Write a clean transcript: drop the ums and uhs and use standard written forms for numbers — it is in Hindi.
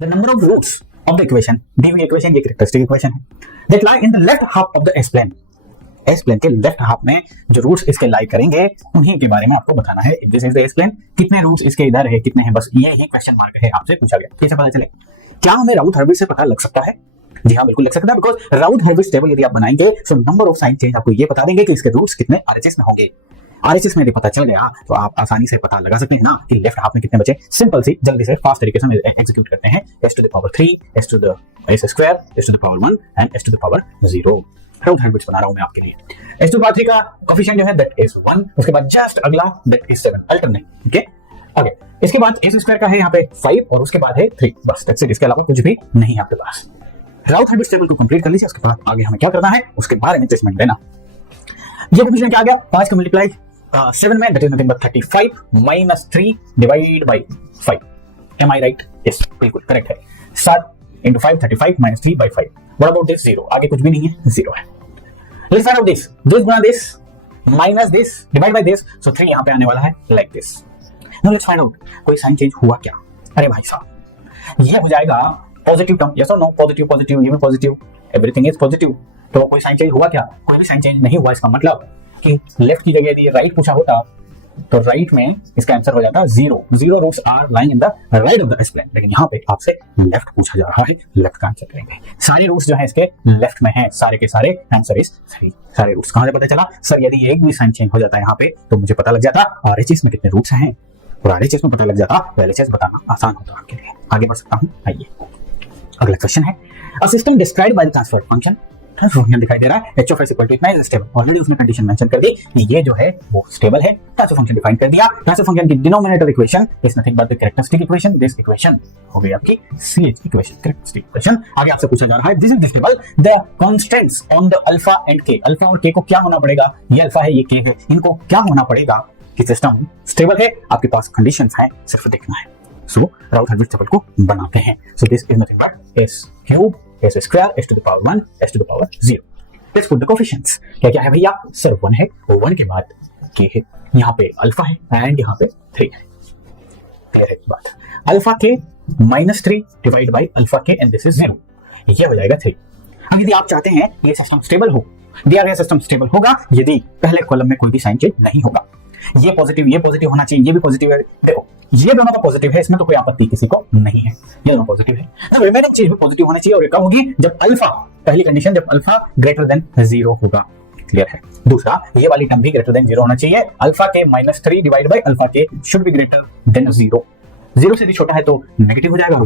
The number of roots of the equation, दी हुई इक्वेशन ये कैरेक्टरिस्टिक इक्वेशन है, that lie in the left half of the S plane. S plane के लेफ्ट हाफ में जो रूट्स इसके लाई करेंगे उन्हीं के बारे में आपको बताना है. This is the S plane. कितने रूट्स इसके इधर है, कितने हैं, बस ये ही क्वेश्चन मार्क है, आपसे पूछा गया. कैसे पता चले? क्या हमें राउथ हर्विट्ज से पता लग सकता है? जी हाँ, बिल्कुल लग सकता है, बिकॉज राउथ हर्विट्ज टेबल यदि आप बनाएंगे so number of sine change आपको ये बता देंगे कि इसके रूट्स कितने RHS में होंगे. RHS में यदि पता चल गया तो आप आसानी से पता लगा सकते हैं ना कि लेफ्ट हाफ में कितने बचे. सिंपल सी जल्दी से फास्ट तरीके से एग्जीक्यूट करते हैं. s to the power 3, s to the s square, s to the power 1 and s to the power 0. राउथ हर्विट्ज बना रहा हूं मैं आपके लिए. s to the power 3 का कोएफिशिएंट जो है दैट इज 1. उसके बाद जस्ट अगला that is 7 alternate. Okay okay. इसके बाद s स्क्वायर का है यहाँ पे 5 और उसके बाद है 3. बस दैट्स इट. इसके अलावा कुछ भी नहीं है आपके पास. राउथ हर्विट्ज टेबल को कंप्लीट कर लीजिए. उसके बाद आगे हमें क्या करना है उसके बारे में ट्रीटमेंट देना. ये कोएफिशिएंट क्या आ गया? 5 का मल्टीप्लाई 7 में that is nothing but 35 minus 3 divide by 5. Am I right? Yes, बिल्कुल करेक्ट है. 7 into 5 35 minus 3 by 5. What about this 0? आगे कुछ भी नहीं है, 0 है. Let's find out this. This Guna this minus this divide by this. So 3 यहाँ पे आने वाला है like this. Now let's find out कोई साइन चेंज हुआ क्या? अरे भाई साहब, ये हो जाएगा पॉजिटिव टर्म. यस और नो? पॉजिटिव पॉजिटिव, ये भी पॉजिटिव, एवरीथिंग इज पॉजिटिव. तो कोई साइन चेंज हुआ क्या? कोई भी साइन चेंज नहीं हुआ. इसका मतलब कि लेफ्ट की जगह यदि राइट पूछा होता तो राइट में इसका आंसर हो जाता 0. 0 roots are lying in the right of the S plane. लेकिन यहाँ पे आपसे लेफ्ट पूछा जा रहा है, लेफ्ट का आंसर करेंगे. सारे रूट्स जो है इसके लेफ्ट में हैं, सारे के सारे. Answer is 3. सारे रूट्स कहां से पता चला? सर यदि एक भी साइन चेंज हो जाता है यहाँ पे तो मुझे पता लग जाता RHS में कितने रूट्स हैं, और RHS में पता लग जाता तो LHS बताना आसान होता आपके लिए. आगे बढ़ सकता हूँ. आइए अगला क्वेश्चन है. A system described by the transfer function. Transfer function दिखाई दे रहा है h of s equal to इतना इज स्टेबल. ऑलरेडी उसने कंडीशन मेंशन कर दी कि ये जो है वो स्टेबल है. ट्रांसफर फंक्शन डिफाइन कर दिया. ट्रांसफर फंक्शन की denominator equation is nothing but the characteristic equation. This equation हो गई आपकी CH इक्वेशन, कैरेक्टरिस्टिक इक्वेशन. आगे आपसे पूछा जा रहा है this is stable the constants on the alpha and k. Alpha और k को क्या होना पड़ेगा? ये अल्फा है, ये k है, इनको क्या होना पड़ेगा कि सिस्टम स्टेबल है? आपके पास कंडीशंस हैं, सिर्फ देखना है. सो राउथ हर्विट्ज टेबल को बनाते हैं. So this is nothing but s cube s square s to the power 1 s to the power 0. Let's put the coefficients. क्या क्या है भैया? सर 1 है और 1 के बाद k है. यहाँ पे अल्फा है एंड यहाँ पे 3 है. क्लियर है बात? Alpha k minus 3 divide by alpha k and this is 0. ये हो जाएगा 3. अब यदि आप चाहते हैं ये सिस्टम स्टेबल हो, दिया गया सिस्टम स्टेबल होगा यदि पहले कॉलम में कोई भी साइन चेंज नहीं होगा. ये पॉजिटिव होना चाहिए, ये भी पॉजिटिव है. देखो ये दोनों तो पॉजिटिव है, इसमें तो कोई आपत्ति किसी को नहीं है. ये दोनों पॉजिटिव है. तो रिमेनिंग चीज भी पॉजिटिव होनी चाहिए और ये कब होगी? जब अल्फा, पहली कंडीशन जब अल्फा ग्रेटर देन 0 होगा. क्लियर है? दूसरा, ये वाली टर्म भी ग्रेटर देन 0 होना चाहिए. अल्फा के माइनस 3 डिवाइड बाई अल्फा के शुड बी ग्रेटर देन 0. 0 से भी छोटा है तो नेगेटिव हो जाएगा.